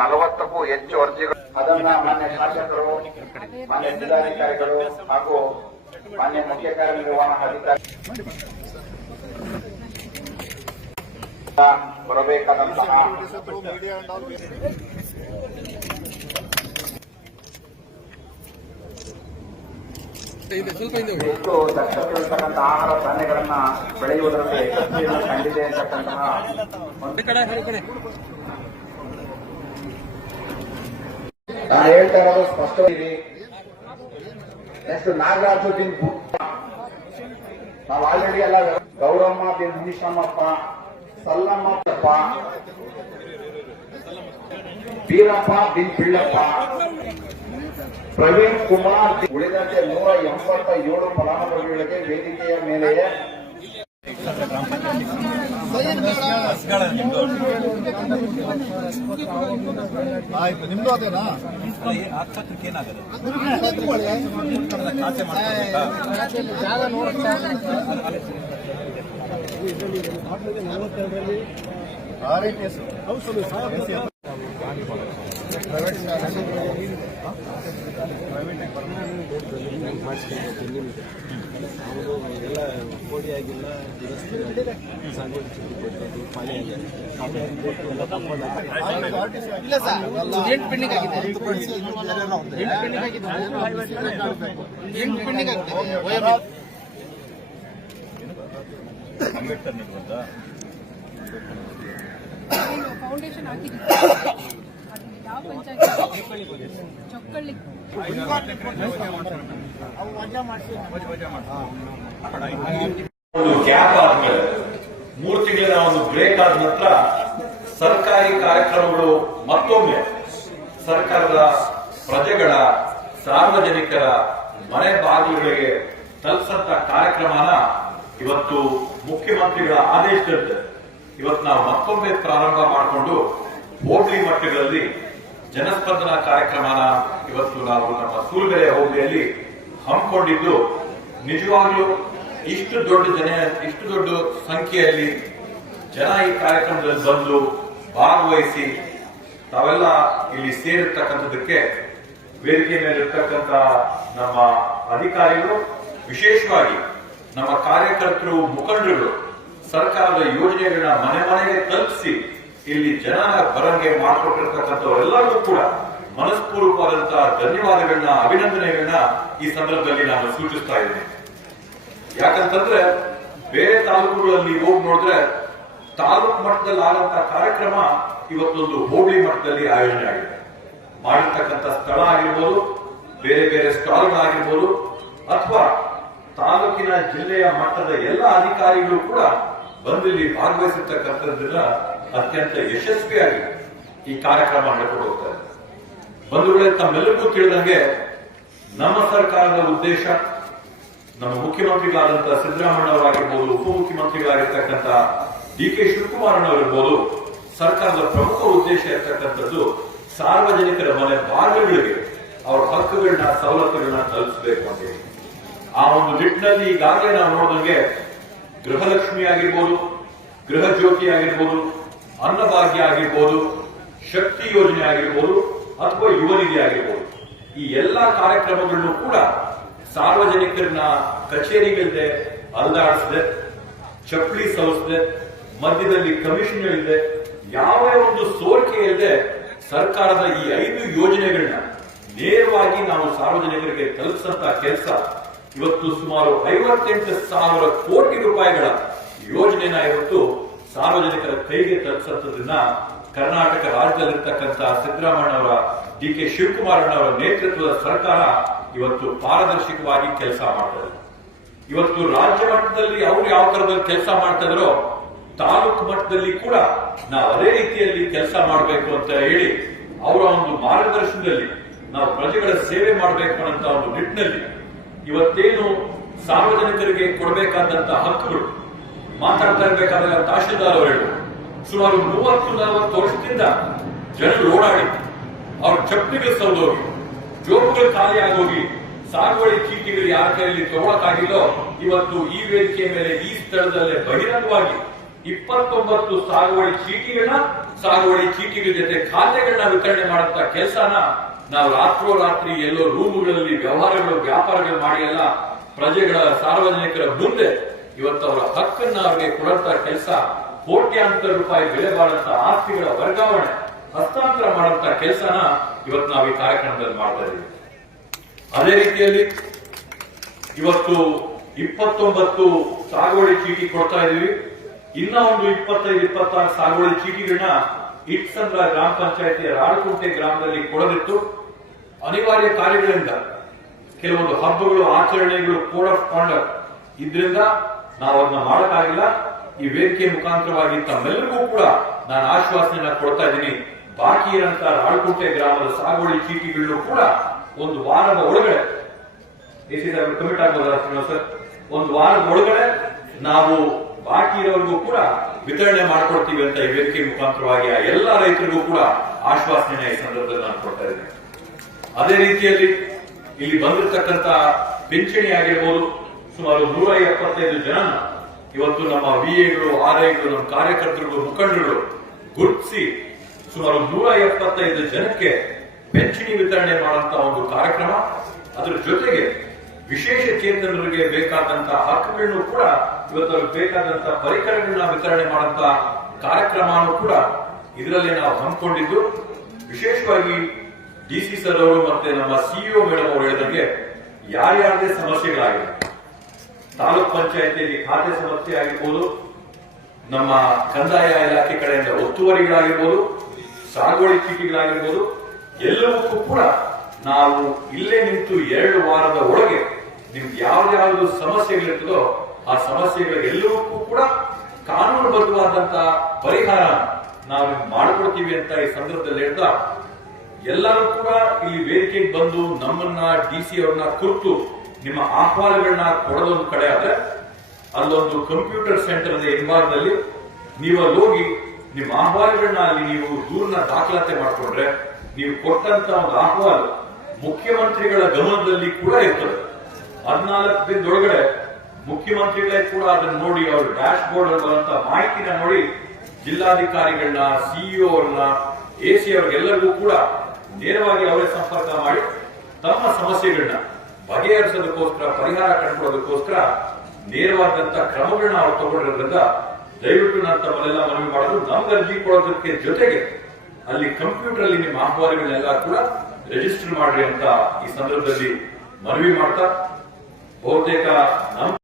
40ಕ್ಕೂ ಹೆಚ್ಚು ಅರ್ಜಿಗಳು. ಅದನ್ನ ಮಾನ್ಯ ಶಾಸಕರು, ಮಾನ್ಯ ಜಿಲ್ಲಾಧಿಕಾರಿಗಳು ಹಾಗೂ ಮಾನ್ಯ ಮುಖ್ಯ ಕಾರ್ಯನಿರ್ವಹಣಾಧಿಕಾರಿ ಬರಬೇಕಾದಂತಹ ಹೆಚ್ಚು ದಕ್ಷತೆ ಇರತಕ್ಕಂತಹ ಆಹಾರ ಧಾನ್ಯಗಳನ್ನ ಬೆಳೆಯುವುದರಲ್ಲಿ ಯಶಸ್ವಿಯನ್ನು ಕಂಡಿದೆ ಅಂತಕ್ಕಂತಹ ನಾನು ಹೇಳ್ತಾ ಇರೋದು ಸ್ಪಷ್ಟವಾಗಿ. ನೆಕ್ಸ್ಟ್ ನಾಗರಾಜುದ್ದೀನ್ ನಾವು ಆಲ್ರೆಡಿ ಎಲ್ಲ ಗೌರಮ್ಮ ಬಿನ್ ಮುನಿಶಮ್ಮಪ್ಪ, ಸಲ್ಲಮ್ಮಪ್ಪ, ಬೀರಪ್ಪ ಬಿನ್ ಪಿಳ್ಳಪ್ಪ, ಪ್ರವೀಣ್ ಕುಮಾರ್ ಉಳಿದಂತೆ 187 ಫಲಾನುಭವಿಗಳಿಗೆ ವೇದಿಕೆಯ ಮೇಲೆಯೇ ನಿಮ್ದು ಅದೇನಾ ಜಾಗ ನೋಡ್ತಾ ಎಲ್ಲ ಕೋಡಿ ಆಗಿಲ್ಲ, ಸಾಗುವಳಿ ಚುಟ್ಟಿ ಕೊಟ್ಟದ್ದು, ಪಾಳಿ ಆಗಿಲ್ಲ, ಎಲ್ಲ ಇಲ್ಲ ಸರ್, ಪೆಂಡಿಂಗ್ ಆಗಿದೆ. ಅಂಬೇಡ್ಕರ್ ನಿರ್ಬಂಧ ಫೌಂಡೇಶನ್ ಹಾಕಿದ್ದೀವಿ. ಯಾವ ಪಂಚಾಯತ್ ಚೊಕ್ಕಳ್ಳಿ ಒಂದು ಗ್ಯಾಪ್ ಆದ್ಮೇಲೆ 3 ತಿಂಗಳ ಒಂದು ಬ್ರೇಕ್ ಆದ ನಂತರ ಸರ್ಕಾರಿ ಕಾರ್ಯಕ್ರಮಗಳು ಮತ್ತೊಮ್ಮೆ ಸರ್ಕಾರದ ಪ್ರಜೆಗಳ ಸಾರ್ವಜನಿಕರ ಮನೆ ಬಾಗಿಲುಗಳಿಗೆ ತಲುಪಿಸಂತ ಕಾರ್ಯಕ್ರಮನ ಇವತ್ತು ಮುಖ್ಯಮಂತ್ರಿಗಳ ಆದೇಶದಂತೆ ಇವತ್ತು ನಾವು ಮತ್ತೊಮ್ಮೆ ಪ್ರಾರಂಭ ಮಾಡಿಕೊಂಡು ಹೋಬಳಿ ಮಟ್ಟಗಳಲ್ಲಿ ಜನಸ್ಪಂದನ ಕಾರ್ಯಕ್ರಮನ ಇವತ್ತು ನಾವು ನಮ್ಮ ಸೂಲುಬೆಲೆ ಹೋಬಳಿಯಲ್ಲಿ ಹಮ್ಮಿಕೊಂಡಿದ್ದು, ನಿಜವಾಗ್ಲೂ ಇಷ್ಟು ದೊಡ್ಡ ಸಂಖ್ಯೆಯಲ್ಲಿ ಜನ ಈ ಕಾರ್ಯಕ್ರಮದಲ್ಲಿ ಬಂದು ಭಾಗವಹಿಸಿ ತಾವೆಲ್ಲ ಇಲ್ಲಿ ಸೇರಿರ್ತಕ್ಕಂಥದಕ್ಕೆ ವೇದಿಕೆ ಮೇಲಿರ್ತಕ್ಕಂಥ ನಮ್ಮ ಅಧಿಕಾರಿಗಳು, ವಿಶೇಷವಾಗಿ ನಮ್ಮ ಕಾರ್ಯಕರ್ತರು, ಮುಖಂಡರುಗಳು ಸರ್ಕಾರದ ಯೋಜನೆಗಳನ್ನ ಮನೆ ಮನೆಗೆ ತಲುಪಿಸಿ ಇಲ್ಲಿ ಜನ ಬರಂಗೆ ಮಾಡಿಕೊಟ್ಟಿರ್ತಕ್ಕಂಥವರೆಲ್ಲರಿಗೂ ಕೂಡ ಮನಸ್ಪೂರ್ವಕವಾದಂತಹ ಧನ್ಯವಾದಗಳನ್ನ, ಅಭಿನಂದನೆಗಳನ್ನ ಈ ಸಂದರ್ಭದಲ್ಲಿ ನಾನು ಸೂಚಿಸ್ತಾ ಇದ್ದೇನೆ. ಯಾಕಂತಂದ್ರೆ ಬೇರೆ ತಾಲೂಕುಗಳಲ್ಲಿ ಹೋಗಿ ನೋಡಿದ್ರೆ ತಾಲೂಕು ಮಟ್ಟದಲ್ಲಿ ಆದಂತಹ ಕಾರ್ಯಕ್ರಮ ಇವತ್ತೊಂದು ಹೋಬಳಿ ಮಟ್ಟದಲ್ಲಿ ಆಯೋಜನೆ ಆಗಿದೆ. ಮಾಡಿರ್ತಕ್ಕಂಥ ಸ್ಥಳ ಆಗಿರ್ಬೋದು, ಬೇರೆ ಬೇರೆ ಸ್ಟಾಲ್ಗಳಾಗಿರ್ಬೋದು, ಅಥವಾ ತಾಲೂಕಿನ ಜಿಲ್ಲೆಯ ಮಟ್ಟದ ಎಲ್ಲ ಅಧಿಕಾರಿಗಳು ಕೂಡ ಬಂದಿಲ್ಲಿ ಭಾಗವಹಿಸಿರ್ತಕ್ಕಂಥದ್ದನ್ನ ಅತ್ಯಂತ ಯಶಸ್ವಿಯಾಗಿ ಈ ಕಾರ್ಯಕ್ರಮ ನಡೆಕೊಂಡು ಹೋಗ್ತಾರೆ. ಬಂಧುಗಳೇ, ತಮ್ಮೆಲ್ಲರಿಗೂ ತಿಳಿದಂಗೆ ನಮ್ಮ ಸರ್ಕಾರದ ಉದ್ದೇಶ, ನಮ್ಮ ಮುಖ್ಯಮಂತ್ರಿಗಳಾದಂತಹ ಸಿದ್ದರಾಮಯ್ಯನವರಾಗಿರ್ಬೋದು, ಉಪಮುಖ್ಯಮಂತ್ರಿಗಳಾಗಿರ್ತಕ್ಕಂಥ ಡಿ ಕೆ ಶಿವಕುಮಾರನವರಿರ್ಬೋದು, ಸರ್ಕಾರದ ಪ್ರಮುಖ ಉದ್ದೇಶ ಇರ್ತಕ್ಕಂಥದ್ದು ಸಾರ್ವಜನಿಕರ ಮನೆ ಬಾಗಿಲುಗಳಿಗೆ ಅವರ ಹಕ್ಕುಗಳನ್ನ, ಸವಲತ್ತುಗಳನ್ನ ತಲುಪಿಸಬೇಕು ಅಂತ ಹೇಳಿ. ಆ ಒಂದು ನಿಟ್ಟಿನಲ್ಲಿ ಈಗಾಗಲೇ ನಾವು ನೋಡಿದಂಗೆ ಗೃಹಲಕ್ಷ್ಮಿ ಆಗಿರ್ಬೋದು, ಗೃಹ ಜ್ಯೋತಿ ಆಗಿರ್ಬೋದು, ಅನ್ನಭಾಗ್ಯ ಆಗಿರ್ಬೋದು, ಶಕ್ತಿ ಯೋಜನೆ ಆಗಿರ್ಬೋದು, ಅಥವಾ ಯುವ ನಿಧಿ ಆಗಿರ್ಬೋದು, ಈ ಎಲ್ಲಾ ಕಾರ್ಯಕ್ರಮಗಳನ್ನು ಕೂಡ ಸಾರ್ವಜನಿಕರನ್ನ ಕಚೇರಿಗಳಿದೆ ಅಲ್ದಾಡಿಸದೆ, ಚಪ್ಪಲಿ ಸವಸದೆ, ಮಧ್ಯದಲ್ಲಿ ಕಮಿಷನ್ ಇಲ್ಲದೆ, ಯಾವ ಒಂದು ಸೋರಿಕೆ ಇಲ್ಲದೆ ಸರ್ಕಾರದ ಈ 5 ಯೋಜನೆಗಳನ್ನ ನೇರವಾಗಿ ನಾವು ಸಾರ್ವಜನಿಕರಿಗೆ ತಲುಪಿಸಂತ ಕೆಲಸ ಇವತ್ತು ಸುಮಾರು 58,000 ಕೋಟಿ ರೂಪಾಯಿಗಳ ಯೋಜನೆನ ಇವತ್ತು ಸಾರ್ವಜನಿಕರ ಕೈಗೆ ತಲುಪಿಸಂತದನ್ನ ಕರ್ನಾಟಕ ರಾಜ್ಯದಲ್ಲಿರ್ತಕ್ಕಂಥ ಸಿದ್ದರಾಮಯ್ಯನವರ, ಡಿ ಕೆ ಶಿವಕುಮಾರಣ್ಣವರ ನೇತೃತ್ವದ ಸರ್ಕಾರ ಇವತ್ತು ಪಾರದರ್ಶಕವಾಗಿ ಕೆಲಸ ಮಾಡ್ತಾರೆ. ಇವತ್ತು ರಾಜ್ಯ ಮಟ್ಟದಲ್ಲಿ ಅವರು ಯಾವ ತರದಲ್ಲಿ ಕೆಲಸ ಮಾಡ್ತಾ ಇದ್ರೋ ತಾಲೂಕು ಮಟ್ಟದಲ್ಲಿ ಕೂಡ ನಾವು ಅದೇ ರೀತಿಯಲ್ಲಿ ಕೆಲಸ ಮಾಡಬೇಕು ಅಂತ ಹೇಳಿ ಅವರ ಒಂದು ಮಾರ್ಗದರ್ಶನದಲ್ಲಿ ನಾವು ಪ್ರಜೆಗಳ ಸೇವೆ ಮಾಡಬೇಕು ಅನ್ನೋ ಒಂದು ನಿಟ್ಟಿನಲ್ಲಿ ಇವತ್ತೇನು ಸಾರ್ವಜನಿಕರಿಗೆ ಕೊಡಬೇಕಾದಂತಹ ಹಕ್ಕುಗಳು ಮಾತಾಡ್ತಾ ಇರಬೇಕಾದಾಗ ತಹಶೀಲ್ದಾರ್ ಅವರು ಹೇಳಿದ್ರು, ಸುಮಾರು 30-40 ವರ್ಷದಿಂದ ಜನರು ಓಡಾಡಿ ಅವ್ರ ಚಪ್ಪಲಿಗೆ ಸೌದೋಗಿ, ಜೋಬುಗಳು ಖಾಲಿ ಆಗೋಗಿ, ಸಾಗುವಳಿ ಚೀಟಿಗಳು ಯಾರ ಕೈಯಲ್ಲಿ ತಗೊಳಕಾಗಿಲ್ಲೋ ಇವತ್ತು ಈ ವೇದಿಕೆ ಮೇಲೆ ಈ ಸ್ಥಳದಲ್ಲೇ ಬಹಿರಂಗವಾಗಿ 29 ಸಾಗುವಳಿ ಚೀಟಿಗಳನ್ನ ಸಾಗುವಳಿ ಚೀಟಿಗಳ ಜೊತೆ ಖಾತೆಗಳನ್ನ ವಿತರಣೆ ಮಾಡುವಂತ ಕೆಲಸನ ನಾವು ರಾತ್ರೋರಾತ್ರಿ ಎಲ್ಲೋ ರೂಮುಗಳಲ್ಲಿ ವ್ಯವಹಾರಗಳು ವ್ಯಾಪಾರಗಳು ಮಾಡಿ ಎಲ್ಲ ಪ್ರಜೆಗಳ ಸಾರ್ವಜನಿಕರ ಮುಂದೆ ಇವತ್ತು ಅವರ ಹಕ್ಕನ್ನ ಅವರಿಗೆ ಕೊಡುವಂತ ಕೆಲಸ, ಕೋಟ್ಯಾಂತರ ರೂಪಾಯಿ ಬೆಲೆ ಬಾಳುವಂತ ಆಸ್ತಿಗಳ ವರ್ಗಾವಣೆ ಹಸ್ತಾಂತರ ಮಾಡುವಂತ ಕೆಲಸನ ಇವತ್ತು ನಾವು ಈ ಕಾರ್ಯಕ್ರಮದಲ್ಲಿ ಮಾಡ್ತಾ ಇದ್ದೀವಿ. ಅದೇ ರೀತಿಯಲ್ಲಿ ಇವತ್ತು 29 ಸಾಗುವಳಿ ಚೀಟಿ ಕೊಡ್ತಾ ಇದೀವಿ. ಇನ್ನ ಒಂದು 25-26 ಸಾಗುವಳಿ ಚೀಟಿಗಳನ್ನ ಇಟ್ಸಂದ್ರ ಗ್ರಾಮ ಪಂಚಾಯತಿಯ ರಾಳಕುಂಟೆ ಗ್ರಾಮದಲ್ಲಿ ಕೊಡದಿತ್ತು. ಅನಿವಾರ್ಯ ಕಾರ್ಯಗಳಿಂದ ಕೆಲವೊಂದು ಹಬ್ಬಗಳು, ಆಚರಣೆಗಳು, ಕೋಡ್ ಆಫ್ ಕಾಂಡಕ್ಟ್ ಇದ್ರಿಂದ ನಾವು ಅದನ್ನ ಮಾಡಕ್ಕಾಗಿಲ್ಲ. ಈ ವೇದಿಕೆ ಮುಖಾಂತರವಾಗಿ ತಮ್ಮೆಲ್ಲರಿಗೂ ಕೂಡ ನಾನು ಆಶ್ವಾಸನೆಯನ್ನ ಕೊಡ್ತಾ ಇದ್ದೀನಿ. ಬಾಕಿ ಇರಂತ ರಾಳಕುಂಟೆ ಗ್ರಾಮದ ಸಾಗುವಳಿ ಚೀಟಿಗಳನ್ನು ಕೂಡ ಒಂದು ವಾರದ ಒಳಗಡೆ ಕಮಿಟ್ ಆಗ್ಬೋದಲ್ಲ ಸರ್, ಒಂದು ವಾರದ ಒಳಗಡೆ ನಾವು ಬಾಕಿ ಇರೋರಿಗೂ ಕೂಡ ವಿತರಣೆ ಮಾಡ್ಕೊಡ್ತೀವಿ ಅಂತ ಈ ವೇದಿಕೆ ಮುಖಾಂತರವಾಗಿ ಆ ಎಲ್ಲ ರೈತರಿಗೂ ಕೂಡ ಆಶ್ವಾಸನೆಯನ್ನ ಈ ಸಂದರ್ಭದಲ್ಲಿ ನಾನು ಕೊಡ್ತಾ ಇದ್ದೇನೆ. ಅದೇ ರೀತಿಯಲ್ಲಿ ಇಲ್ಲಿ ಬಂದಿರತಕ್ಕಂತ ಪಿಂಚಣಿ ಆಗಿರ್ಬೋದು, ಸುಮಾರು 175 ಜನ ಇವತ್ತು ನಮ್ಮ ವಿಎಗಳು, ಆರ್ಐಗಳು, ನಮ್ಮ ಕಾರ್ಯಕರ್ತರುಗಳು, ಮುಖಂಡರುಗಳು ಗುರುತಿಸಿ ಸುಮಾರು 175 ಜನಕ್ಕೆ ಪಿಂಚಣಿ ವಿತರಣೆ ಮಾಡುವಂತ ಒಂದು ಕಾರ್ಯಕ್ರಮ. ಅದರ ಜೊತೆಗೆ ವಿಶೇಷ ಚೇತನರಿಗೆ ಬೇಕಾದಂತಹ ಹಕ್ಕುಗಳನ್ನು ಕೂಡ ಇವತ್ತು ಅವ್ರಿಗೆ ಬೇಕಾದಂತಹ ಪರಿಕರಗಳನ್ನ ವಿತರಣೆ ಮಾಡುವಂತ ಕಾರ್ಯಕ್ರಮವನ್ನು ಕೂಡ ಇದರಲ್ಲಿ ನಾವು ಹಮ್ಮಿಕೊಂಡಿದ್ದು. ವಿಶೇಷವಾಗಿ ಡಿಸಿ ಸರ್ ಅವರು ಮತ್ತೆ ನಮ್ಮ ಸಿಇಒ ಮೇಡಮ್ ಅವರು ಹೇಳಿದಂಗೆ ಯಾರ್ಯಾರದೇ ಸಮಸ್ಯೆಗಳಾಗಿದೆ, ತಾಲೂಕ್ ಪಂಚಾಯತಿಯಲ್ಲಿ ಖಾತೆ ಸಮಸ್ಯೆ ಆಗಿರ್ಬೋದು, ನಮ್ಮ ಕಂದಾಯ ಇಲಾಖೆ ಕಡೆಯಿಂದ ಒತ್ತುವರಿಗಳಾಗಿರ್ಬೋದು, ಸಾಗುವಳಿ ಚೀಟಿಗಳಾಗಿರ್ಬೋದು, ಎಲ್ಲವಕ್ಕೂ ಕೂಡ ನಾವು ಇಲ್ಲೇ ನಿಂತು 2 ವಾರದ ಒಳಗೆ ನಿಮ್ಗೆ ಯಾವ್ದಾವ್ದು ಸಮಸ್ಯೆಗಳಿರ್ತದೋ ಆ ಸಮಸ್ಯೆಗಳಿಗೆಲ್ಲವಕ್ಕೂ ಕೂಡ ಕಾನೂನುಬದ್ಧವಾದಂತಹ ಪರಿಹಾರ ನಾವು ಮಾಡಿಕೊಡ್ತೀವಿ ಅಂತ ಈ ಸಂದರ್ಭದಲ್ಲಿ ಹೇಳ್ತಾ, ಎಲ್ಲರೂ ಕೂಡ ಇಲ್ಲಿ ವೇದಿಕೆಗೆ ಬಂದು ನಮ್ಮನ್ನ ಡಿಸಿ ಅವ್ರನ್ನ ಕುರಿತು ನಿಮ್ಮ ಆಹ್ವಾನಗಳನ್ನ ಕೊಡೋದೊಂದು ಕಡೆ ಆದ್ರೆ, ಅಲ್ಲೊಂದು ಕಂಪ್ಯೂಟರ್ ಸೆಂಟರ್ ಇದೆ ಎನ್ಬಾರ್ದಲ್ಲಿ. ನೀವು ಅಲ್ಲಿ ಹೋಗಿ ನಿಮ್ಮ ಆಹ್ವಾನಗಳನ್ನ ಅಲ್ಲಿ ನೀವು ದೂರನ ದಾಖಲಾತಿ ಮಾಡಿಕೊಂಡ್ರೆ ನೀವು ಕೊಟ್ಟಂತ ಒಂದು ಆಹ್ವಾನ ಮುಖ್ಯಮಂತ್ರಿಗಳ ಗಮನದಲ್ಲಿ ಕೂಡ ಇರ್ತದೆ. 14 ದಿನದೊಳಗಡೆ ಮುಖ್ಯಮಂತ್ರಿಗಳೇ ಕೂಡ ಅದನ್ನ ನೋಡಿ ಅವ್ರ ಡ್ಯಾಶ್ ಬೋರ್ಡ್ ಅಲ್ಲಿ ಬರುವಂತ ಮಾಹಿತಿನ ನೋಡಿ ಜಿಲ್ಲಾಧಿಕಾರಿಗಳನ್ನ, ಸಿಇಒ ಅವ್ರನ್ನ, ಎಸಿ ಅವ್ರಿಗೆಲ್ಲರಿಗೂ ಕೂಡ ನೇರವಾಗಿ ಅವರೇ ಸಂಪರ್ಕ ಮಾಡಿ ತಮ್ಮ ಸಮಸ್ಯೆಗಳನ್ನ ಬಗೆಹರಿಸೋದಕ್ಕೋಸ್ಕರ, ಪರಿಹಾರ ಕಂಡುಕೊಳ್ಳೋದಕ್ಕೋಸ್ಕರ ನೇರವಾದಂತ ಕ್ರಮಗಳನ್ನ ಅವ್ರು ತಗೊಂಡಿರೋದ್ರಿಂದ ದಯವಿಟ್ಟು ನಾನು ತಮ್ಮನ್ನೆಲ್ಲ ಮನವಿ ಮಾಡೋದು, ನಮ್ಗೆ ಅರ್ಜಿ ಕೊಡೋದಕ್ಕೆ ಜೊತೆಗೆ ಅಲ್ಲಿ ಕಂಪ್ಯೂಟರ್ ಅಲ್ಲಿ ನಿಮ್ಮ ಆಹ್ವಾನಗಳನ್ನೆಲ್ಲ ಕೂಡ ರಿಜಿಸ್ಟರ್ ಮಾಡ್ರಿ ಅಂತ ಈ ಸಂದರ್ಭದಲ್ಲಿ ಮನವಿ ಮಾಡ್ತಾ, ಬಹುತೇಕ ನಮ್ಮ